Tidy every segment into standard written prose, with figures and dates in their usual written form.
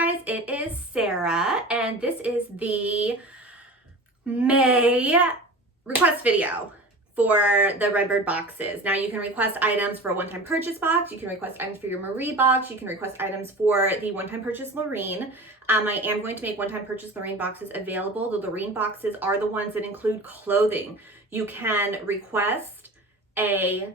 guys, it is Sarah, and this is the May request video for the Redbird boxes. Now you can request items for a one-time purchase box, you can request items for your Marie box, you can request items for the one-time purchase Lorene. I am going to make one-time purchase Lorene boxes available. The Lorene boxes are the ones that include clothing. You can request a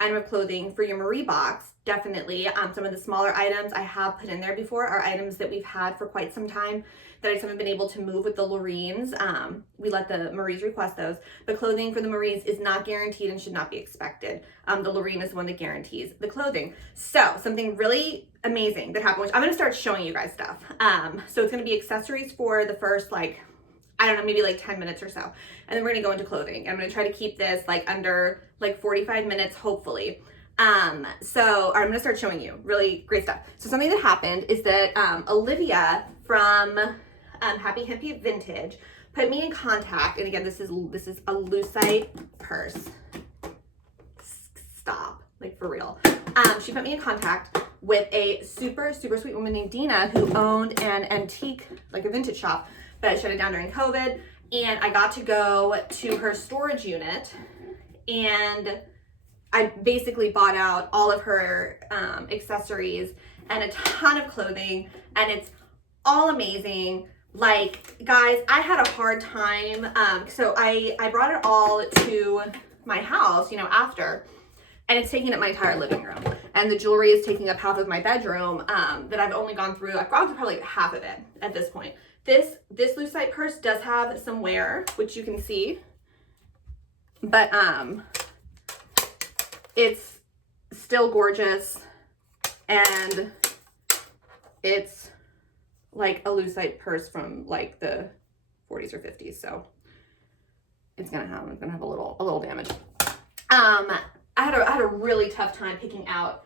item of clothing for your Marie box, definitely. Some of the smaller items I have put in there before are items that we've had for quite some time that I just haven't been able to move with the Lorenes. We let the Maries request those, but clothing for the Maries is not guaranteed and should not be expected. The Lorene is the one that guarantees the clothing. So something really amazing that happened, which I'm gonna start showing you guys stuff. So it's gonna be accessories for the first, like, I don't know, maybe like 10 minutes or so. And then we're gonna go into clothing. I'm gonna try to keep this like under like 45 minutes, hopefully. So I'm gonna start showing you really great stuff. So something that happened is that Olivia from Happy Hippie Vintage put me in contact, and again, this is a lucite purse. Stop, like for real. She put me in contact with a super sweet woman named Dina who owned an antique, like a vintage shop, but shut it down during COVID. And I got to go to her storage unit, and I basically bought out all of her accessories and a ton of clothing, and it's all amazing. Like, guys, I had a hard time. So I brought it all to my house, you know, after, and it's taking up my entire living room. And the jewelry is taking up half of my bedroom that I've only gone through. I've gone through probably half of it at this point. This lucite purse does have some wear, which you can see, but it's still gorgeous, and it's like a lucite purse from like the 40s or 50s, so it's gonna have a little damage. I had a really tough time picking out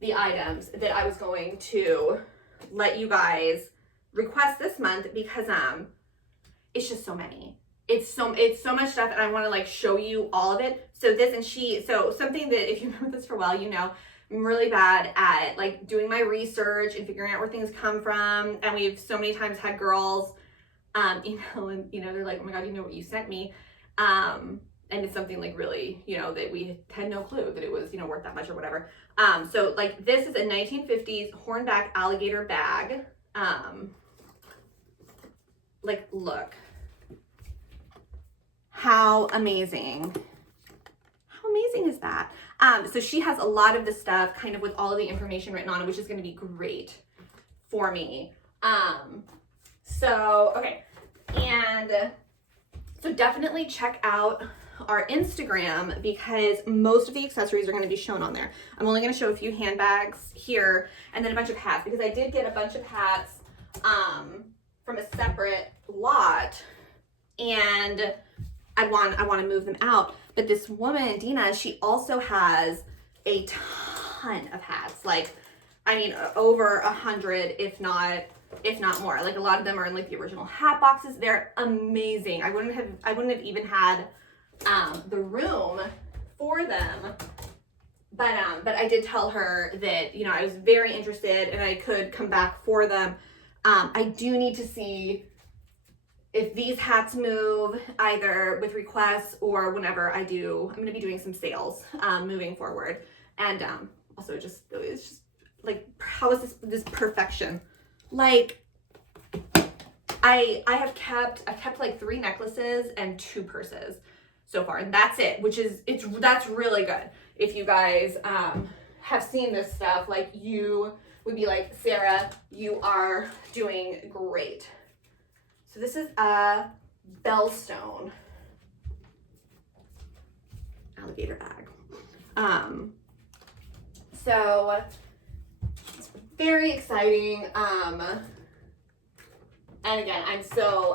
the items that I was going to let you guys request this month, because it's just so many. It's so much stuff, and I want to like show you all of it. So something that, if you remember this for a while, you know I'm really bad at like doing my research and figuring out where things come from. And we've so many times had girls email, and you know, they're like, oh my god, you know what you sent me, and it's something like really, you know, that we had no clue that it was, you know, worth that much or whatever. So like this is a 1950s hornback alligator bag. Like, look how amazing is that? So she has a lot of the stuff kind of with all of the information written on it, which is going to be great for me. So, okay. And so definitely check out our Instagram, because most of the accessories are going to be shown on there. I'm only going to show a few handbags here, and then a bunch of hats, because I did get a bunch of hats from a separate lot, and I want to move them out. But this woman, Dina, she also has a ton of hats. Like, I mean, over 100, if not more. Like, a lot of them are in like the original hat boxes. They're amazing. I wouldn't have even had the room for them. But I did tell her that, you know, I was very interested and I could come back for them. I do need to see if these hats move, either with requests or whenever I'm going to be doing some sales moving forward. And also it's just like, how is this perfection? Like, I've kept like 3 necklaces and 2 purses so far, and that's it, that's really good. If you guys have seen this stuff, like, you would be like, Sarah, you are doing great. So this is a Bellstone alligator bag. So it's very exciting. And again, I'm so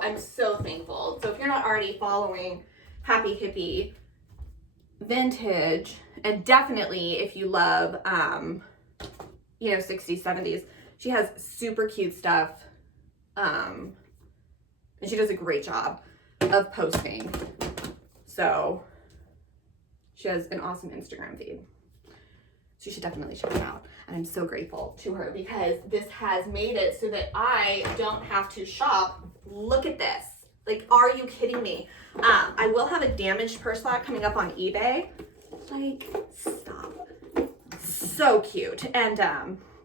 thankful. So if you're not already following Happy Hippie Vintage, and definitely if you love, you know, 60s, 70s, she has super cute stuff. And she does a great job of posting. So she has an awesome Instagram feed. So you should definitely check them out. And I'm so grateful to her because this has made it so that I don't have to shop. Look at this. Like, are you kidding me? I will have a damaged purse lot coming up on eBay. Like, stop. So cute. And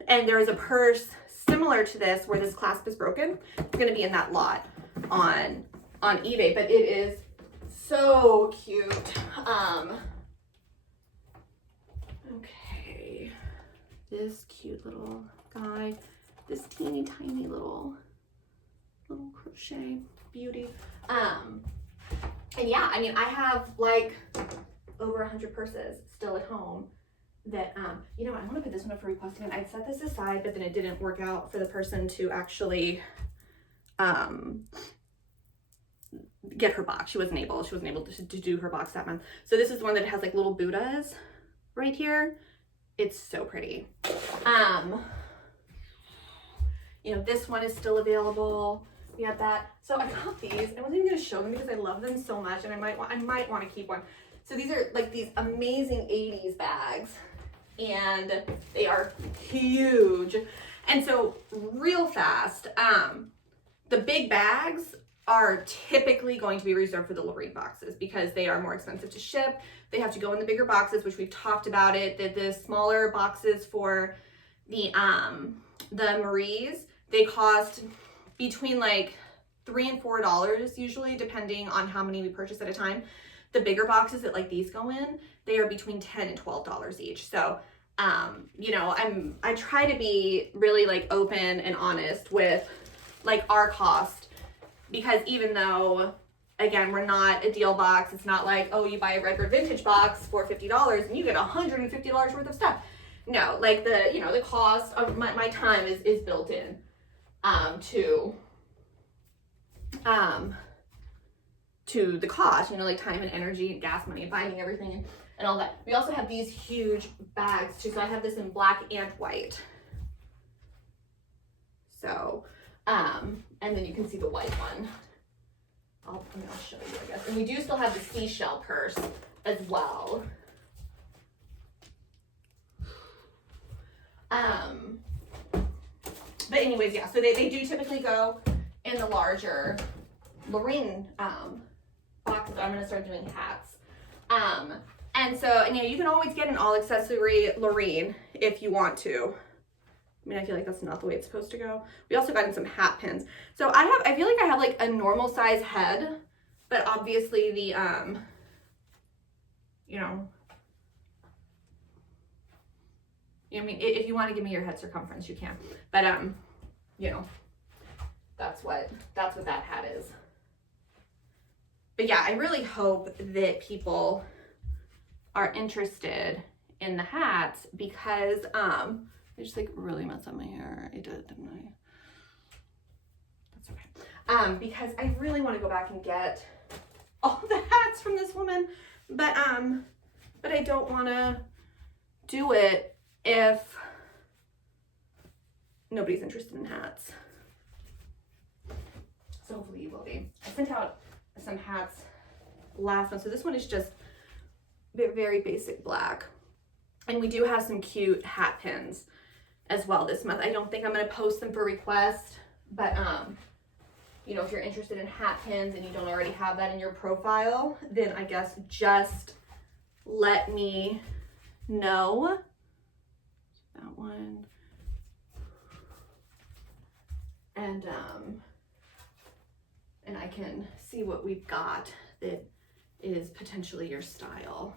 there is a purse similar to this where this clasp is broken. It's gonna be in that lot on eBay, but it is so cute. Okay, this cute little guy, this teeny tiny little crochet beauty. And yeah, I mean, I have like over 100 purses still at home that, you know, I want to put this one up for requesting. I set this aside, but then it didn't work out for the person to actually get her box. She wasn't able to do her box that month. So this is the one that has like little Buddhas right here. It's so pretty. You know, this one is still available. We have that. So I got these. I wasn't even gonna show them because I love them so much, and I might want to keep one. So these are like these amazing 80s bags, and they are huge. And so real fast, the big bags are typically going to be reserved for the Lorraine boxes because they are more expensive to ship. They have to go in the bigger boxes, which we've talked about it, that the smaller boxes for the Maries, they cost between like $3 and $4 usually, depending on how many we purchase at a time. The bigger boxes that like these go in, they are between $10 and $12 each. So, you know, I try to be really like open and honest with like our cost, because even though, again, we're not a deal box, it's not like, oh, you buy a Redbird vintage box for $50 and you get $150 worth of stuff. No, like the, you know, the cost of my time is built in to the cost, you know, like time and energy and gas money and buying everything and all that. We also have these huge bags too. So I have this in black and white. So, and then you can see the white one. I'll show you, I guess. And we do still have the seashell purse as well. But anyways, yeah, so they do typically go in the larger Lorraine boxes. I'm gonna start doing hats. And so, and yeah, you can always get an all accessory Lorraine if you want to. I mean, I feel like that's not the way it's supposed to go. We also got in some hat pins. So I feel like I have like a normal size head, but obviously the, you know, I mean, if you want to give me your head circumference, you can. But, you know, that's what that hat is. But yeah, I really hope that people are interested in the hats because, I just like really messed up my hair. I did, didn't I? That's okay. Because I really want to go back and get all the hats from this woman, but I don't want to do it if nobody's interested in hats. So hopefully you will be. I sent out some hats last month. So this one is just very basic black. And we do have some cute hat pins as well this month. I don't think I'm going to post them for request, but you know, if you're interested in hat pins and you don't already have that in your profile, then I guess just let me know. That one. And I can see what we've got that is potentially your style.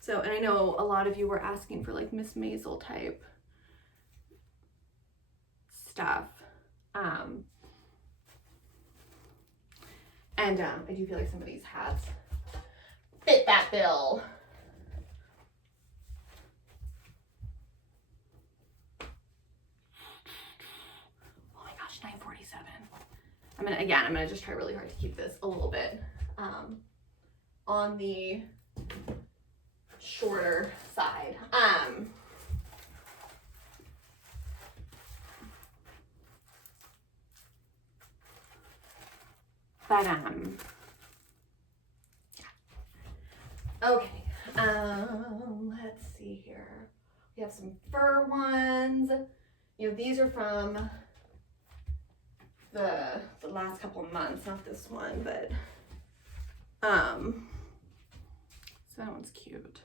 So, and I know a lot of you were asking for like Miss Maisel type stuff. And I do feel like some of these hats fit that bill. Oh my gosh, 9:47. I'm gonna just try really hard to keep this a little bit on the shorter side. But yeah. Okay. We have some fur ones. You know, these are from the last couple of months, not this one, but so that one's cute.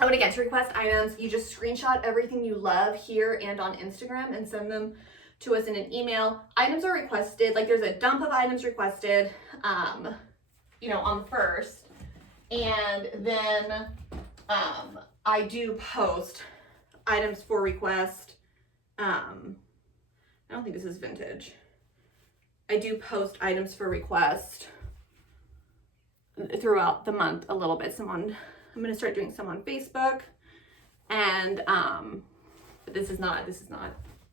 Oh, and again, to request items, you just screenshot everything you love here and on Instagram and send them to us in an email. Items are requested, like there's a dump of items requested, you know, on the 1st. And then I do post items for request. I don't think this is vintage. I do post items for request throughout the month a little bit. I'm going to start doing some on Facebook, and but this is not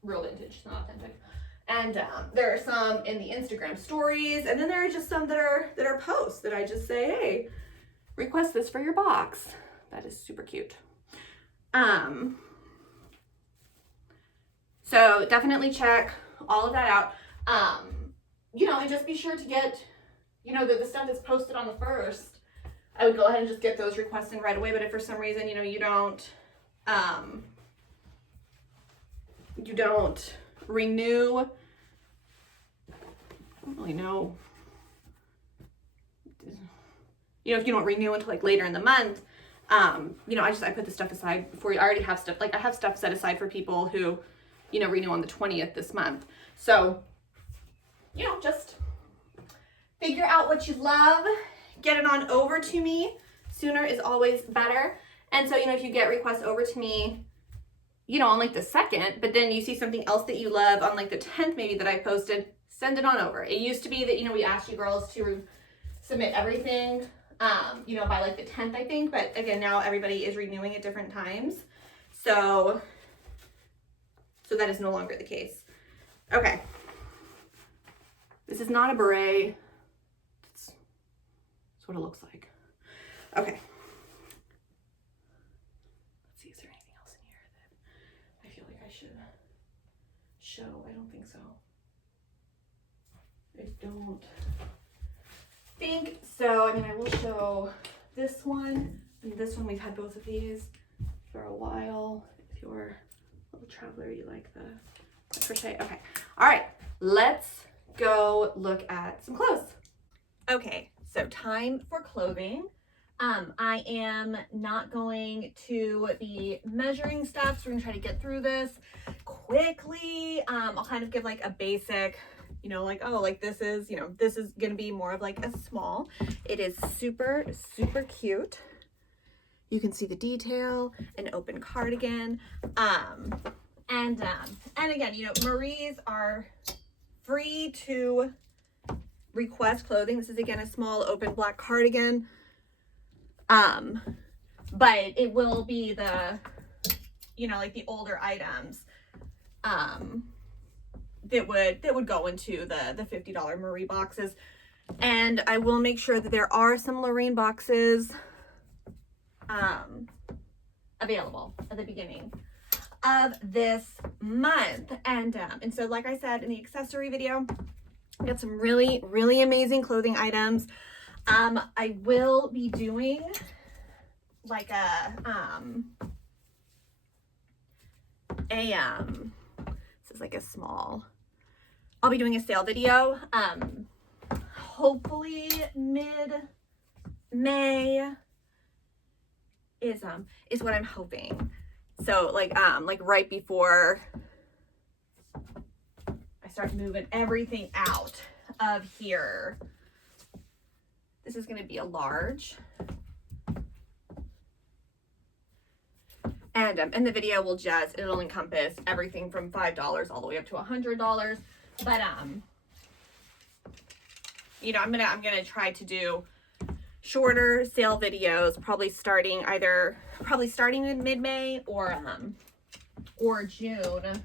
real vintage, it's not authentic. And there are some in the Instagram stories, and then there are just some that are posts that I just say, hey, request this for your box. That is super cute. So definitely check all of that out. You know, and just be sure to get, you know, the stuff that's posted on the 1st. I would go ahead and just get those requests in right away. But if for some reason, you know, you don't renew, I don't really know. You know, if you don't renew until like later in the month, you know, I put the stuff aside before you already have stuff. Like I have stuff set aside for people who, you know, renew on the 20th this month. So, you know, just figure out what you love, get it on over to me. Sooner is always better. And so, you know, if you get requests over to me, you know, on like the 2nd, but then you see something else that you love on like the 10th maybe that I posted, send it on over. It used to be that, you know, we asked you girls to submit everything, you know, by like the 10th, I think. But again, now everybody is renewing at different times. So that is no longer the case. Okay. This is not a beret. It's what it looks like. Okay. Let's see, is there anything else in here that I feel like I should show? I don't think so. I don't think so. I mean, I will show this one and this one. We've had both of these for a while. If you're a little traveler, you like the crochet. Okay. All right. Let's go look at some clothes. Okay. So time for clothing. I am not going to be measuring stuff, so we're gonna try to get through this quickly. I'll kind of give like a basic, you know, like, oh, like this is, you know, this is gonna be more of like a small. It is super, super cute. You can see the detail, an open cardigan. And again, you know, Marie's are free to request clothing. This is again a small open black cardigan. But it will be the, you know, like the older items, that would go into the $50 Marie boxes. And I will make sure that there are some Lorraine boxes, available at the beginning of this month. And so like I said in the accessory video, I got some really, really amazing clothing items. I will be doing like this is like a small, I'll be doing a sale video, hopefully mid-May is what I'm hoping. So like right before I start moving everything out of here. This is going to be a large. And the video will it'll encompass everything from $5 all the way up to $100. But, you know, I'm going to try to do shorter sale videos, probably starting in mid-May or June.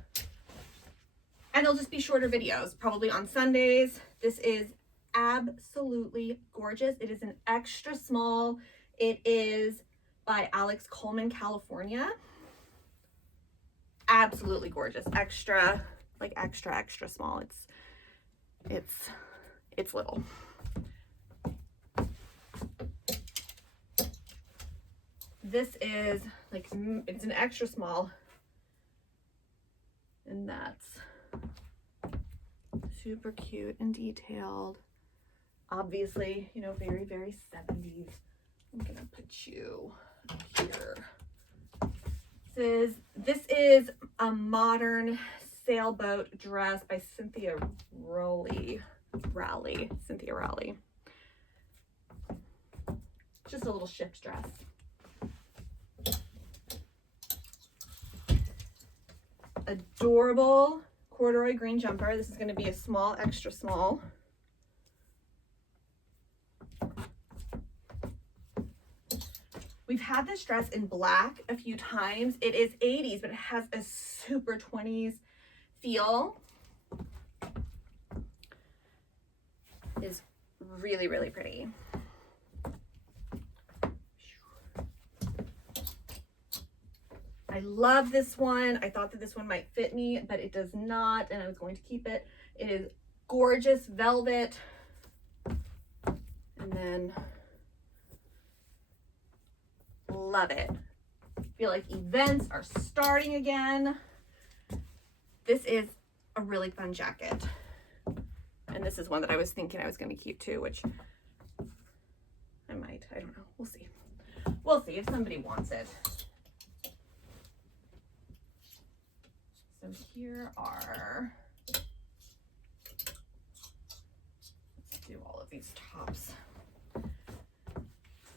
And they'll just be shorter videos, probably on Sundays. This is absolutely gorgeous. It is an extra small. It is by Alex Coleman, California. Absolutely gorgeous. Extra small. It's little. this is like, it's an extra small, and that's super cute and detailed. Obviously, you know, very, very 70s. I'm gonna put you up here. This is a modern sailboat dress by Cynthia Rowley. Cynthia Rowley. Just a little shift dress. Adorable corduroy green jumper. This is going to be a small, extra small. We've had this dress in black a few times. It is 80s, but it has a super 20s feel. It's really, really pretty. I love this one. I thought that this one might fit me, but it does not, and I was going to keep it. It is gorgeous velvet. And then, love it. I feel like events are starting again. This is a really fun jacket. And this is one that I was thinking I was going to keep too, which I might. I don't know. We'll see. We'll see if somebody wants it. So here are, let's do all of these tops.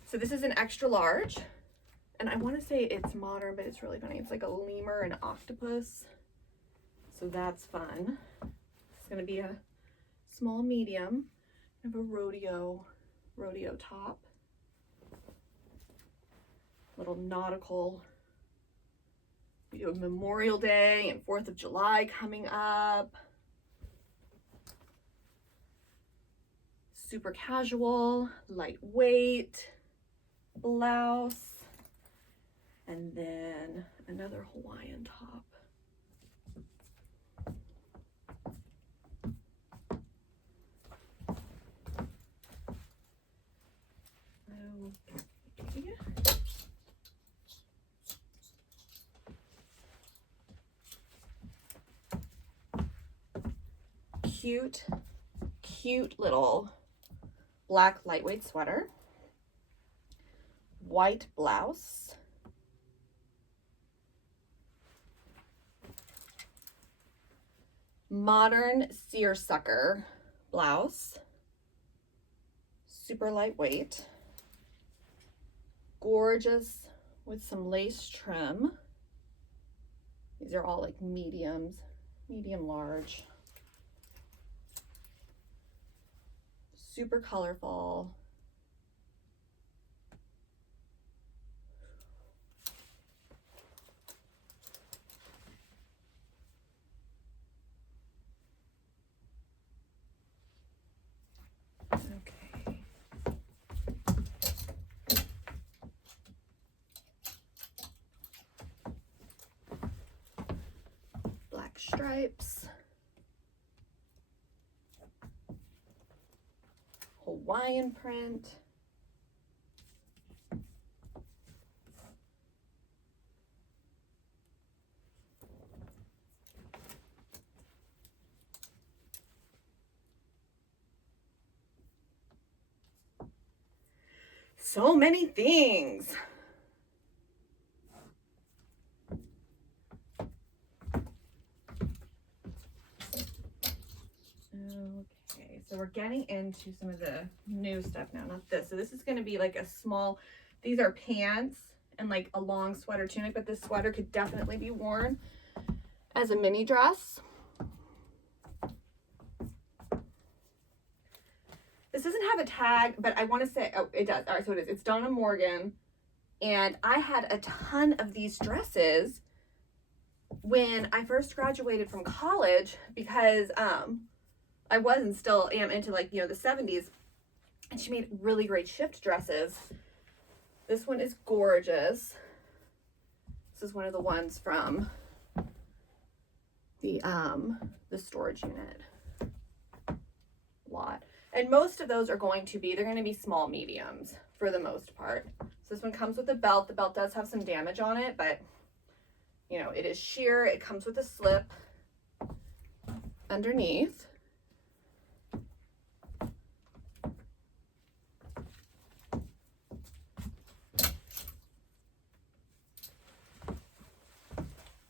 So this is an extra large, and I want to say it's modern, but it's really funny. It's like a lemur and octopus. So that's fun. It's going to be a small medium. I have a rodeo top. Little nautical. We do Memorial Day and 4th of July coming up. Super casual, lightweight blouse. And then another Hawaiian top. Okay. Cute little black lightweight sweater, white blouse, modern seersucker blouse, super lightweight, gorgeous with some lace trim. These are all like mediums, medium large. Super colorful. Okay. Black stripes. Hawaiian print. So many things. Okay, so we're getting into some of the new stuff now, not this. So this is going to be like a small, these are pants and like a long sweater tunic, but this sweater could definitely be worn as a mini dress. This doesn't have a tag, but I want to say, oh, it does. All right, so it is. It's Donna Morgan. And I had a ton of these dresses when I first graduated from college because I was and still am into like, you know, the 70s. And she made really great shift dresses. This one is gorgeous. This is one of the ones from the storage unit lot. And most of those are going to be, they're going to be small mediums for the most part. So this one comes with a belt. The belt does have some damage on it, but you know, it is sheer. It comes with a slip underneath.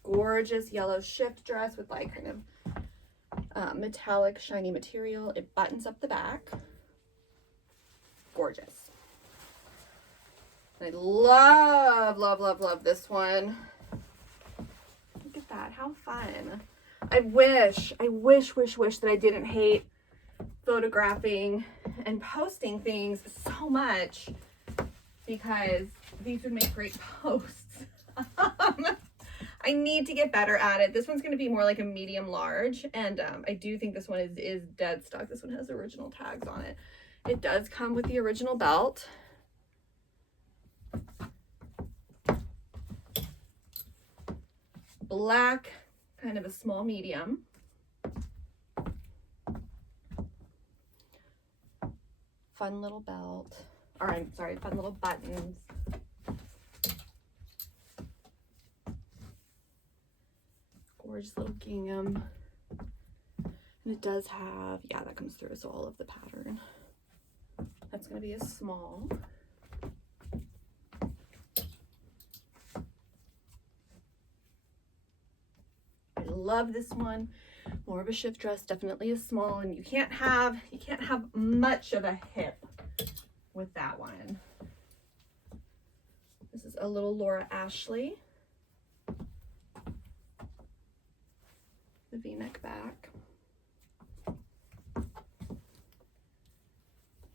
Gorgeous yellow shift dress with like kind of metallic shiny material. It buttons up the back. Gorgeous. I love, love, love, love this one. Look at that, how fun. I wish that I didn't hate photographing and posting things so much, because these would make great posts. I need to get better at it. This one's going to be more like a medium large, and I do think this one is dead stock. This one has original tags on it. It does come with the original belt. Black, kind of a small medium. Fun little belt. Or I'm sorry, fun little buttons. Gorgeous little gingham. And it does have, yeah, that comes through, so all of the pattern. That's going to be a small. I love this one. More of a shift dress, definitely a small, and you can't have much of a hip with that one. This is a little Laura Ashley. The V-neck back.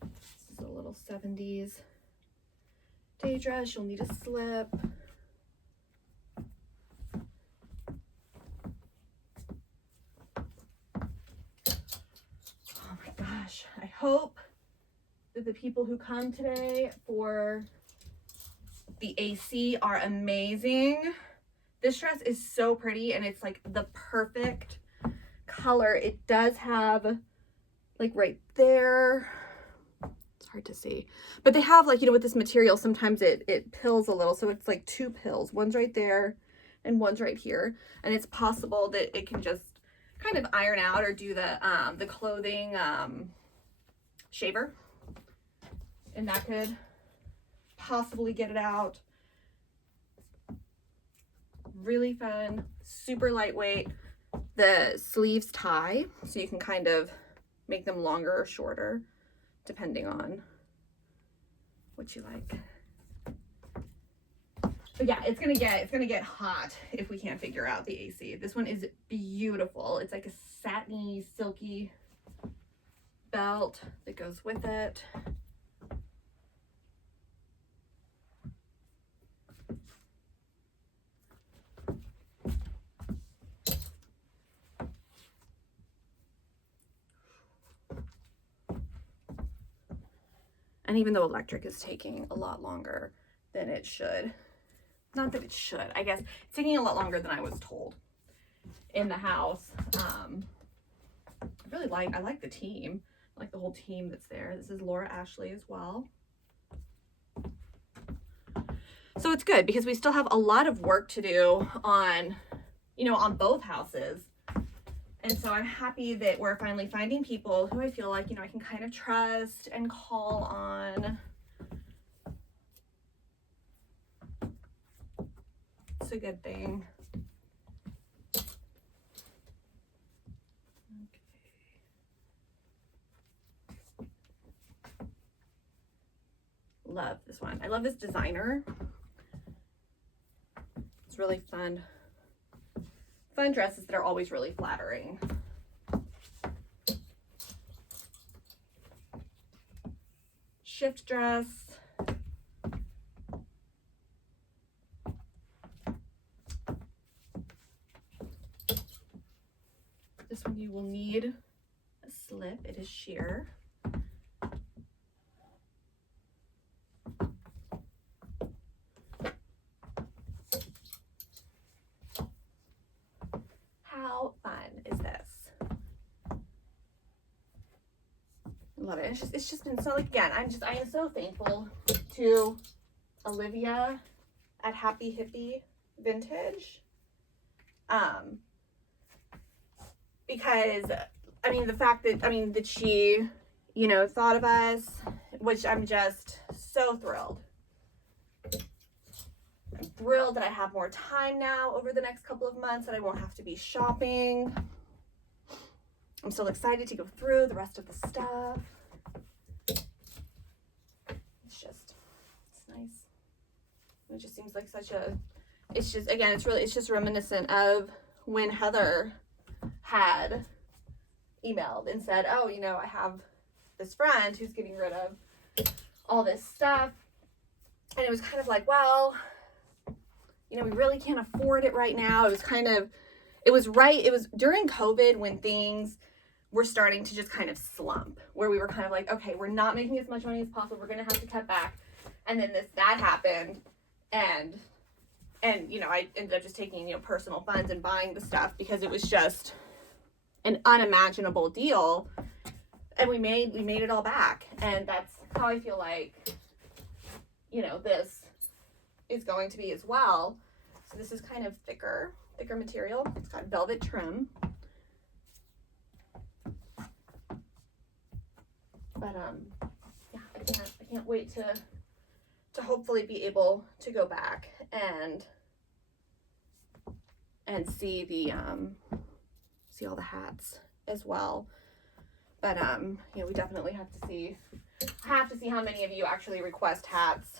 This is a little 70s day dress. You'll need a slip. Oh my gosh. I hope that the people who come today for the AC are amazing. This dress is so pretty, and it's like the perfect color. It does have like right there, it's hard to see, but they have like, you know, with this material, sometimes it pills a little. So it's like two pills, one's right there and one's right here. And it's possible that it can just kind of iron out or do the clothing shaver. And that could possibly get it out. Really fun, super lightweight. The sleeves tie, so you can kind of make them longer or shorter depending on what you like. But yeah, it's gonna get hot if we can't figure out the AC. This one is beautiful. It's like a satiny, silky belt that goes with it. And even though electric is taking a lot longer than it should, not that it should, I guess it's taking a lot longer than I was told in the house. I like the team. I like the whole team that's there. This is Laura Ashley as well. So it's good because we still have a lot of work to do on, you know, on both houses. And so I'm happy that we're finally finding people who I feel like, you know, I can kind of trust and call on. It's a good thing. Okay. Love this one. I love this designer. It's really fun. Fun dresses that are always really flattering. Shift dress. This one you will need a slip. It is sheer. How fun is this? I love it. It's just been so, like, again, I am so thankful to Olivia at Happy Hippie Vintage. Because, I mean, the fact that, that she, you know, thought of us, which I'm just so thrilled. I'm thrilled that I have more time now over the next couple of months, that I won't have to be shopping. I'm still excited to go through the rest of the stuff. It's nice. It just seems like such a, it's just, again, it's just reminiscent of when Heather had emailed and said, oh, you know, I have this friend who's getting rid of all this stuff. And it was kind of like, well, you know, we really can't afford it right now. It was kind of, it was during COVID when things were starting to just kind of slump, where we were kind of like, okay, we're not making as much money as possible. We're going to have to cut back. And then that happened. And, you know, I ended up just taking, you know, personal funds and buying the stuff because it was just an unimaginable deal. And we made it all back. And that's how I feel like, you know, this is going to be as well. So this is kind of thicker material. It's got velvet trim. But yeah, I can't wait to hopefully be able to go back and see the see all the hats as well. But you know, we definitely have to see how many of you actually request hats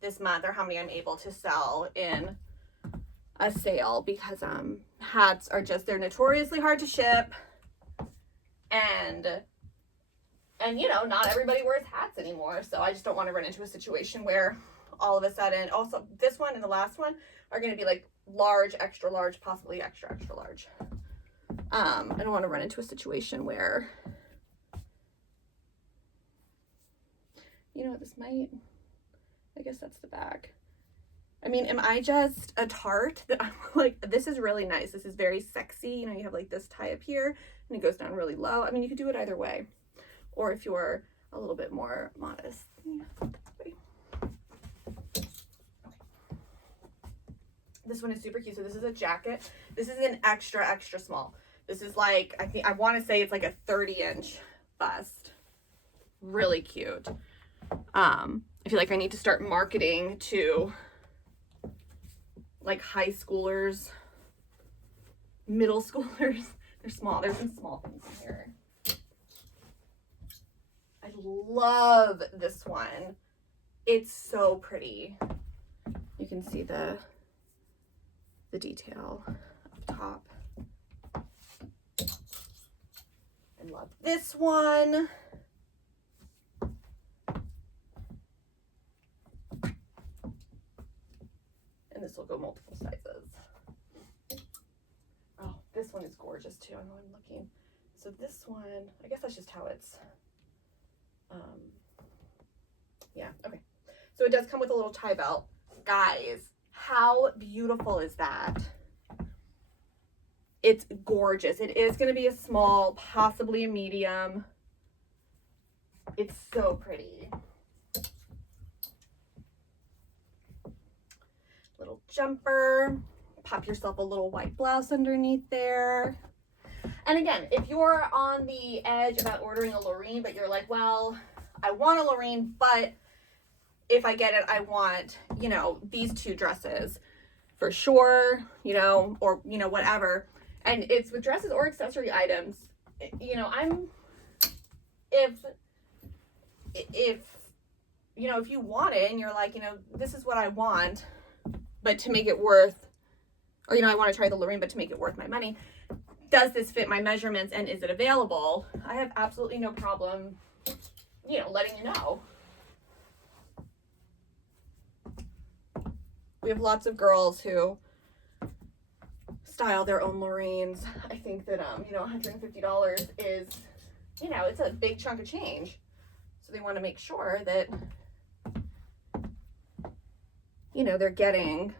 this month, or how many I'm able to sell in a sale, because hats are just, they're notoriously hard to ship, and you know, not everybody wears hats anymore. So I just don't want to run into a situation where all of a sudden, also this one and the last one are going to be like large, extra large, possibly extra large. I don't want to run into a situation where, you know, this might, I guess that's the back. I mean, am I just a tart that I'm like, this is really nice. This is very sexy. You know, you have like this tie up here and it goes down really low. I mean, you could do it either way. Or if you're a little bit more modest. Yeah, okay. This one is super cute. So this is a jacket. This is an extra small. This is like, I want to say it's like a 30-inch bust. Really cute. I feel like I need to start marketing to like high schoolers, middle schoolers. They're small. There's some small things in here. I love this one. It's so pretty. You can see the detail up top. I love this one. And this will go multiple sizes. Oh, this one is gorgeous too. I know I'm looking. So this one, I guess that's just how it's, yeah, okay. So it does come with a little tie belt. Guys, how beautiful is that? It's gorgeous. It is going to be a small, possibly a medium. It's so pretty. Little jumper. Pop yourself a little white blouse underneath there. And again, if you're on the edge about ordering a Loreen, but you're like, well, I want a Loreen, but if I get it, I want, you know, these two dresses for sure, you know, or, you know, whatever. And it's with dresses or accessory items, you know, if, you know, if you want it and you're like, you know, this is what I want, but to make it worth, or, you know, I want to try the Loreen, but to make it worth my money, does this fit my measurements and is it available? I have absolutely no problem, you know, letting you know. We have lots of girls who style their own Loreens. I think that, you know, $150 is, you know, it's a big chunk of change. So they want to make sure that, you know, they're getting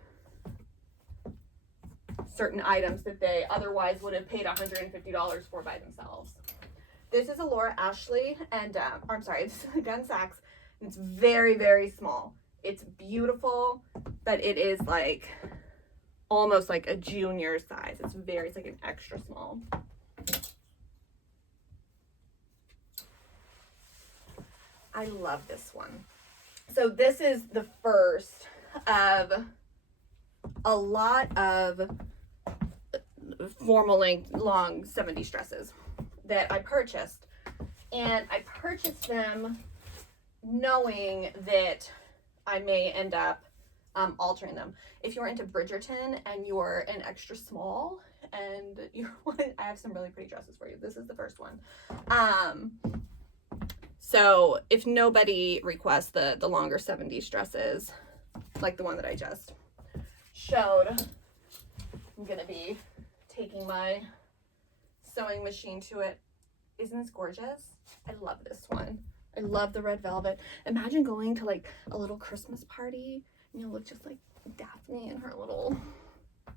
certain items that they otherwise would have paid $150 for by themselves. This is a Laura Ashley, and I'm sorry, this is a Gun Sachs. It's very, very small. It's beautiful, but it is like almost like a junior size. It's like an extra small. I love this one. So this is the first of a lot of formal length long 70s dresses that I purchased. And I purchased them knowing that I may end up altering them. If you're into Bridgerton and you're an extra small and you're I have some really pretty dresses for you. This is the first one. So if nobody requests the longer 70s dresses, like the one that I just showed, I'm gonna be taking my sewing machine to it. Isn't this gorgeous? I love this one. I love the red velvet. Imagine going to like a little Christmas party and you look just like Daphne and her little,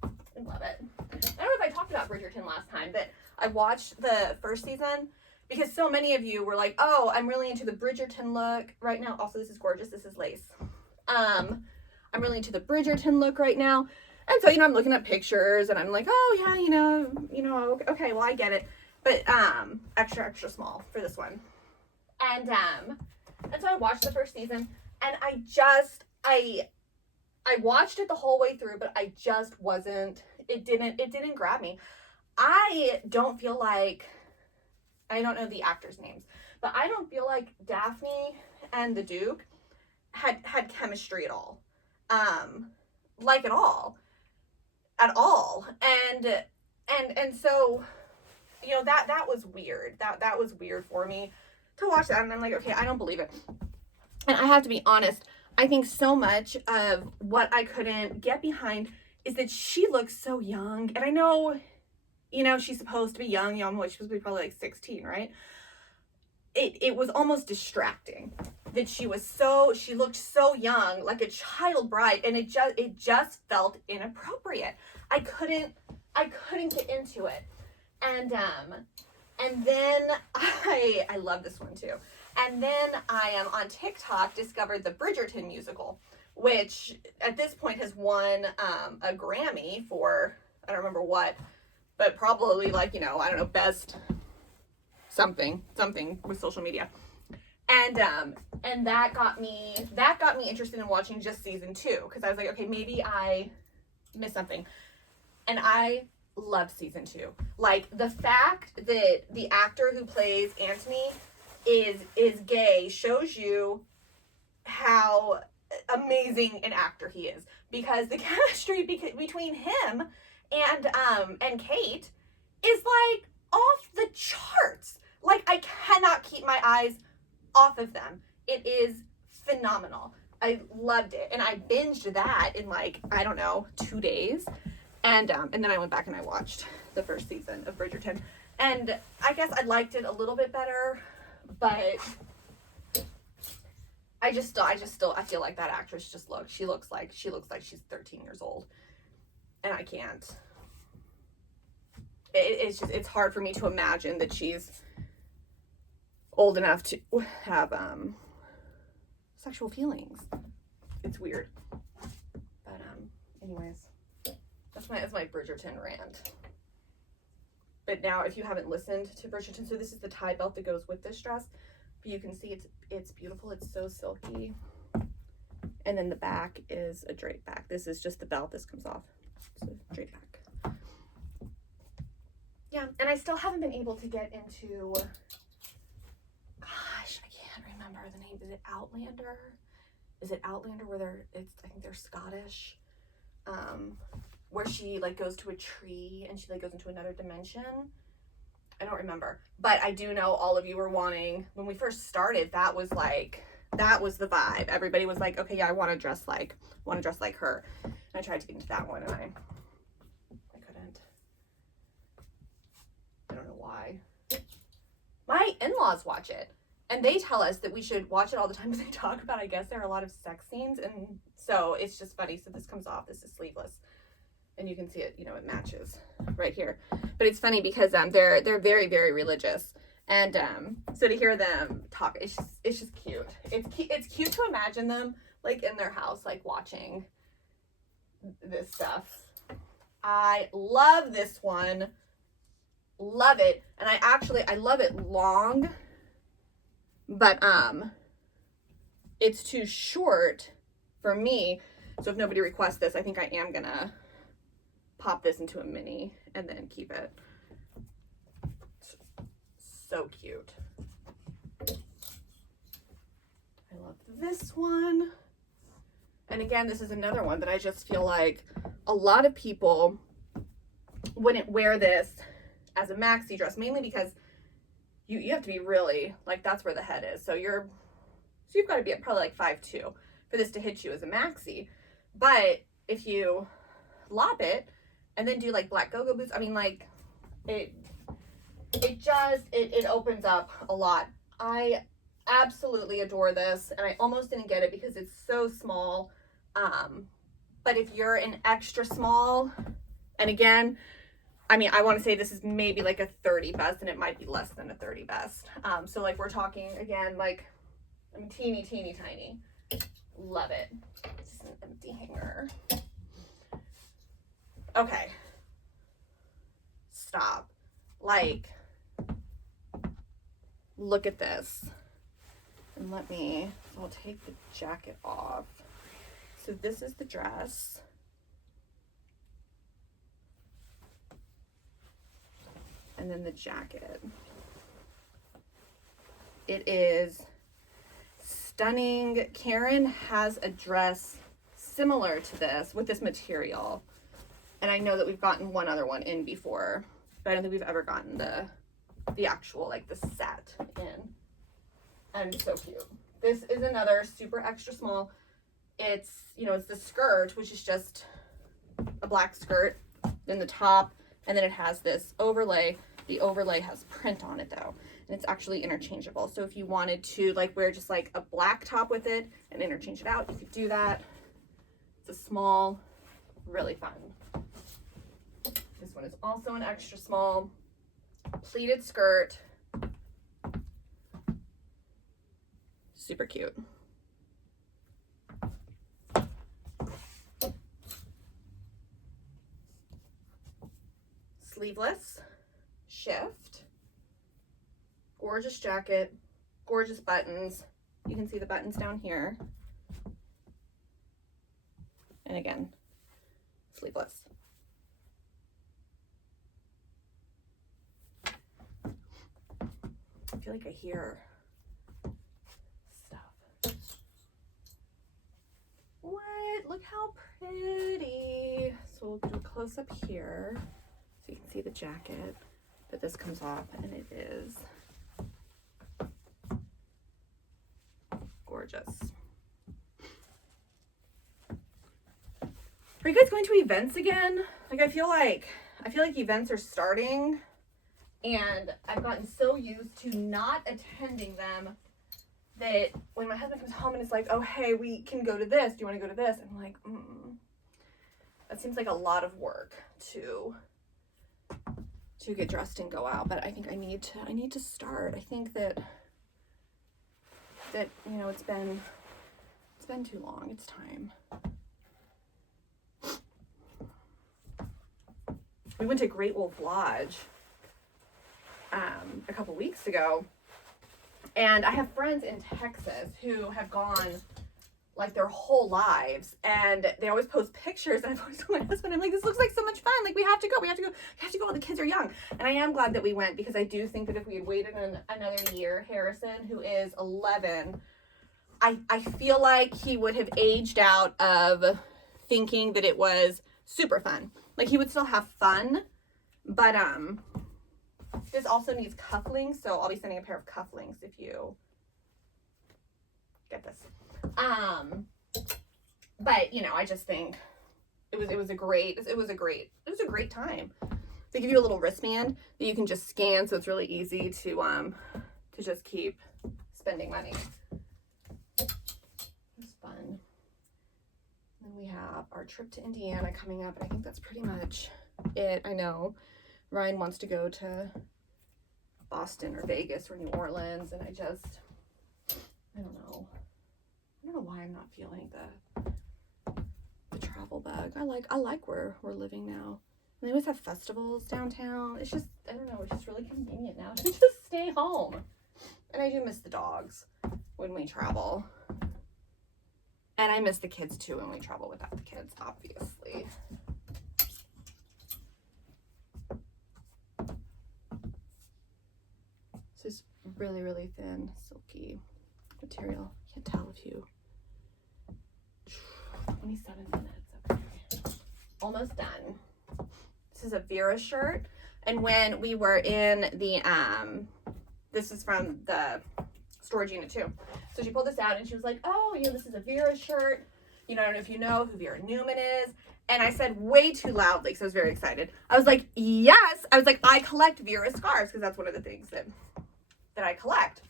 I love it. I don't know if I talked about Bridgerton last time, but I watched the first season because so many of you were like, oh, I'm really into the Bridgerton look right now. Also, this is gorgeous. This is lace. I'm really into the Bridgerton look right now. And so, you know, I'm looking at pictures and I'm like, oh yeah, you know, okay, well, I get it. But extra small for this one. And so I watched the first season and I watched it the whole way through, but I just wasn't, it didn't grab me. I don't feel like, I don't know the actors' names, but I don't feel like Daphne and the Duke had chemistry at all. Like at all. And so, you know, that was weird. That was weird for me to watch that. And I'm like, okay, I don't believe it. And I have to be honest, I think so much of what I couldn't get behind is that she looks so young. And I know, you know, she's supposed to be young. You know, she's supposed to be probably like 16, right? It was almost distracting that she looked so young, like a child bride, and it just felt inappropriate. I couldn't get into it. And then I love this one too. And then I am on TikTok discovered the Bridgerton musical, which at this point has won a Grammy for, I don't remember what, but probably like, you know, I don't know, best something with social media. And that got me interested in watching just season 2, because I was like, okay, maybe I missed something. And I love season 2. Like, the fact that the actor who plays Anthony is gay shows you how amazing an actor he is, because the chemistry between him and Kate is like off the charts. Like, I cannot keep my eyes off of them. It is phenomenal. I loved it, and I binged that in like, I don't know, 2 days. And then I went back and I watched the first season of Bridgerton, and I guess I liked it a little bit better, but I feel like that actress she looks like she's 13 years old, and I can't. It's hard for me to imagine that she's old enough to have sexual feelings. It's weird. But anyways, that's my Bridgerton rant. But now, if you haven't listened to Bridgerton, so this is the tie belt that goes with this dress. But you can see it's beautiful. It's so silky. And then the back is a drape back. This is just the belt. This comes off. It's a drape back. Yeah, and I still haven't been able to get into, gosh, I can't remember the name. Is it Outlander? Where I think they're Scottish. Where she like goes to a tree and she like goes into another dimension. I don't remember, but I do know all of you were wanting, when we first started, that was the vibe. Everybody was like, okay, yeah, I want to dress like her. And I tried to get into that one and I couldn't. I don't know why. My in-laws watch it and they tell us that we should watch it all the time, because they talk about, I guess there are a lot of sex scenes, and so it's just funny. So this comes off, this is sleeveless. And you can see it, you know, it matches right here. But it's funny because they're very, very religious. And so to hear them talk, it's just cute. It's cute to imagine them like in their house, like watching this stuff. I love this one. Love it. And I love it long, but it's too short for me. So if nobody requests this, I think I am gonna pop this into a mini and then keep it. So cute. I love this one. And again, this is another one that I just feel like a lot of people wouldn't wear this as a maxi dress, mainly because you have to be really, like, that's where the head is. So you've got to be at probably like 5'2" for this to hit you as a maxi. But if you lop it and then do like black go-go boots, I mean, like, it opens up a lot. I absolutely adore this, and I almost didn't get it because it's so small. But if you're an extra small, and again, I mean, I want to say this is maybe like a 30 best, and it might be less than a 30 best. So like we're talking again, like, I'm teeny tiny. Love it. Just an empty hanger. Okay. Stop. Like, look at this. And I'll take the jacket off. So this is the dress. And then the jacket. It is stunning. Karen has a dress similar to this with this material. And I know that we've gotten one other one in before, but I don't think we've ever gotten the actual, like, the set in. And so cute. This is another super extra small. It's, you know, it's the skirt, which is just a black skirt, then the top, and then it has this overlay. The overlay has print on it though, and it's actually interchangeable. So if you wanted to like wear just like a black top with it and interchange it out, you could do that. It's a small, really fun. This one is also an extra small, pleated skirt. Super cute. Sleeveless, shift, gorgeous jacket, gorgeous buttons. You can see the buttons down here. And again, sleeveless. I feel like I hear stuff. What? Look how pretty. So we'll do a close up here so you can see the jacket, but this comes off and it is gorgeous. Are you guys going to events again? Like, I feel like events are starting, and I've gotten so used to not attending them that when my husband comes home and is like, oh, hey, we can go to this. Do you want to go to this? I'm like, that seems like a lot of work to get dressed and go out. But I think I need to start. I think that you know, it's been too long. It's time. We went to Great Wolf Lodge a couple weeks ago, and I have friends in Texas who have gone like their whole lives, and they always post pictures, and I've always told my husband, I'm like, this looks like so much fun, like we have to go while the kids are young. And I am glad that we went, because I do think that if we had waited another year, Harrison, who is 11, I feel like he would have aged out of thinking that it was super fun. Like, he would still have fun, but this also needs cufflinks, so I'll be sending a pair of cufflinks if you get this. But you know, I just think it was a great time. They give you a little wristband that you can just scan, so it's really easy to just keep spending money. It's fun. Then we have our trip to Indiana coming up, and I think that's pretty much it. I know Ryan wants to go to Boston or Vegas or New Orleans, and I don't know. I don't know why I'm not feeling the travel bug. I like where we're living now. And they always have festivals downtown. It's just, I don't know, it's just really convenient now to just stay home. And I do miss the dogs when we travel. And I miss the kids too when we travel without the kids, obviously. This is really, really thin, silky material. Can't tell if you... 27 minutes, okay. Almost done. This is a Vera shirt. And when we were in the, this is from the storage unit too. So she pulled this out and she was like, oh, you know, this is a Vera shirt. You know, I don't know if you know who Vera Newman is. And I said way too loudly, because I was very excited. I was like, yes. I was like, I collect Vera scarves, because that's one of the things that I collect.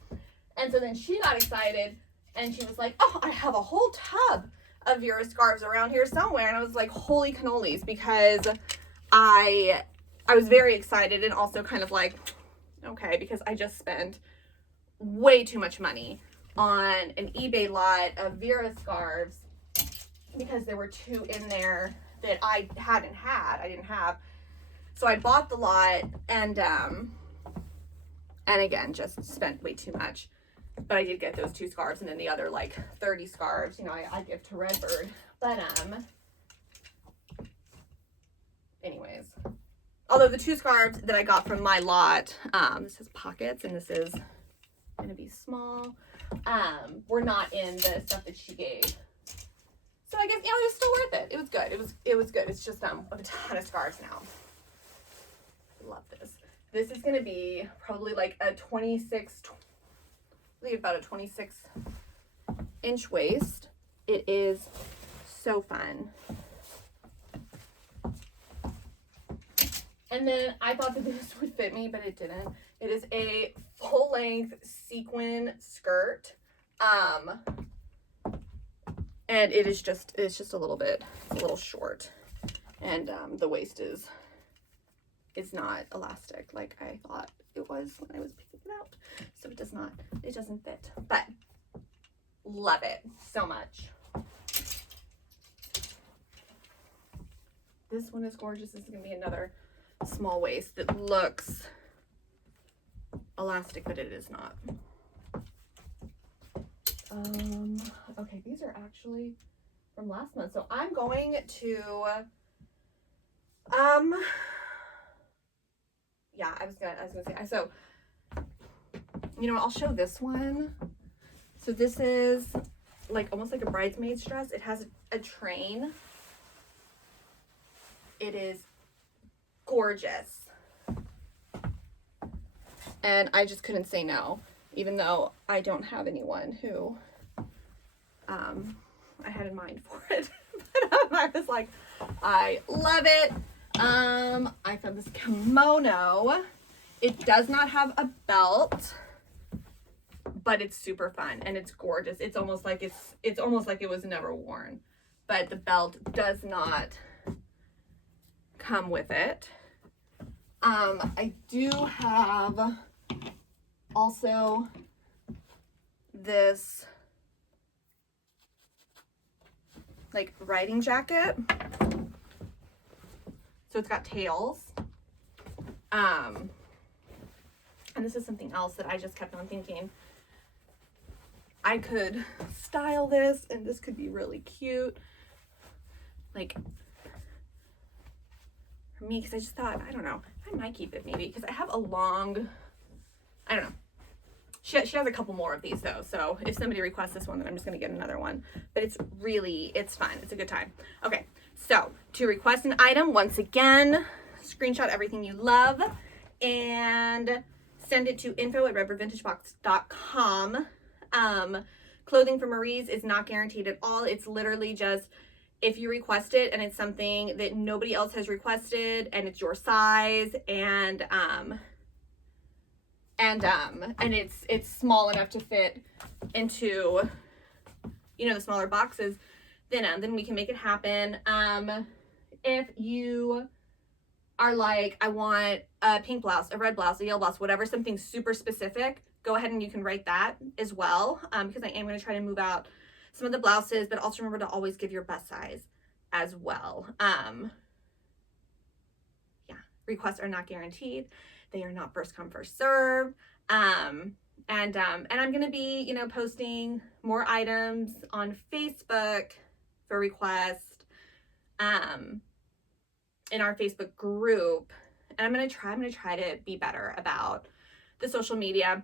And so then she got excited and she was like, oh, I have a whole tub of Vera scarves around here somewhere. And I was like, holy cannolis, because I was very excited and also kind of like, okay, because I just spent way too much money on an eBay lot of Vera scarves because there were 2 in there that I didn't have. So I bought the lot and again, just spent way too much. But I did get those 2 scarves, and then the other like 30 scarves, you know, I give to Redbird. But anyways, although the 2 scarves that I got from my lot, this has pockets and this is gonna be small, were not in the stuff that she gave. So I guess, you know, it was still worth it. It was good. It was good. It's just a ton of scarves now. Love this. This is gonna be probably like a 26, I think about a 26-inch waist. It is so fun. And then I thought that this would fit me, but it didn't. It is a full-length sequin skirt. And it's just a little short. And the waist is not elastic like I thought it was when I was picking it out. So it doesn't fit. But love it so much. This one is gorgeous. This is gonna be another small waist that looks elastic, but it is not. Okay, these are actually from last month. So I'm going to, yeah, I was gonna say, so, you know what, I'll show this one. So this is like almost like a bridesmaid's dress. It has a train. It is gorgeous. And I just couldn't say no, even though I don't have anyone who I had in mind for it. But I was like, I love it. I found this kimono. It does not have a belt, but it's super fun and it's gorgeous. It's almost like it was never worn, but the belt does not come with it. I do have also this like riding jacket. So it's got tails. And this is something else that I just kept on thinking. I could style this and this could be really cute. Like for me, because I just thought, I don't know, I might keep it maybe because I have a long, I don't know. She has a couple more of these though, so if somebody requests this one, then I'm just gonna get another one. But it's fun. It's a good time. Okay, so to request an item, once again, screenshot everything you love and send it to info@redbirdvintagebox.com. Clothing for Marie's is not guaranteed at all. It's literally just if you request it and it's something that nobody else has requested and it's your size and it's small enough to fit into, you know, the smaller boxes, then we can make it happen. If you are like, I want a pink blouse, a red blouse, a yellow blouse, whatever, something super specific, go ahead and you can write that as well, because I am going to try to move out some of the blouses, but also remember to always give your best size as well. Yeah, requests are not guaranteed. They are not first come, first serve. And I'm going to be, you know, posting more items on Facebook for request, in our Facebook group. And I'm going to try to be better about the social media.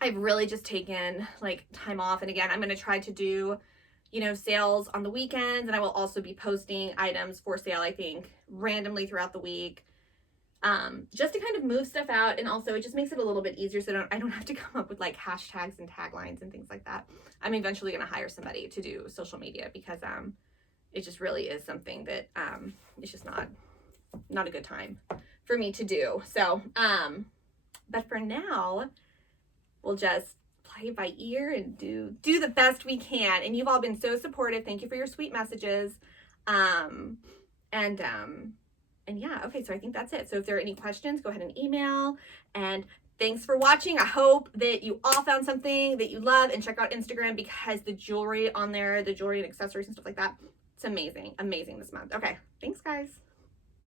I've really just taken like time off. And again, I'm going to try to do, you know, sales on the weekends, and I will also be posting items for sale, I think, randomly throughout the week, just to kind of move stuff out. And also it just makes it a little bit easier, so I don't have to come up with like hashtags and taglines and things like that. I'm eventually going to hire somebody to do social media, because it just really is something that it's just not a good time for me to do. So but for now, we'll just play it by ear and do the best we can. And you've all been so supportive. Thank you for your sweet messages. And yeah, okay, so I think that's it. So if there are any questions, go ahead and email. And thanks for watching. I hope that you all found something that you love, and check out Instagram, because the jewelry on there, the jewelry and accessories and stuff like that, it's amazing this month. Okay, thanks guys.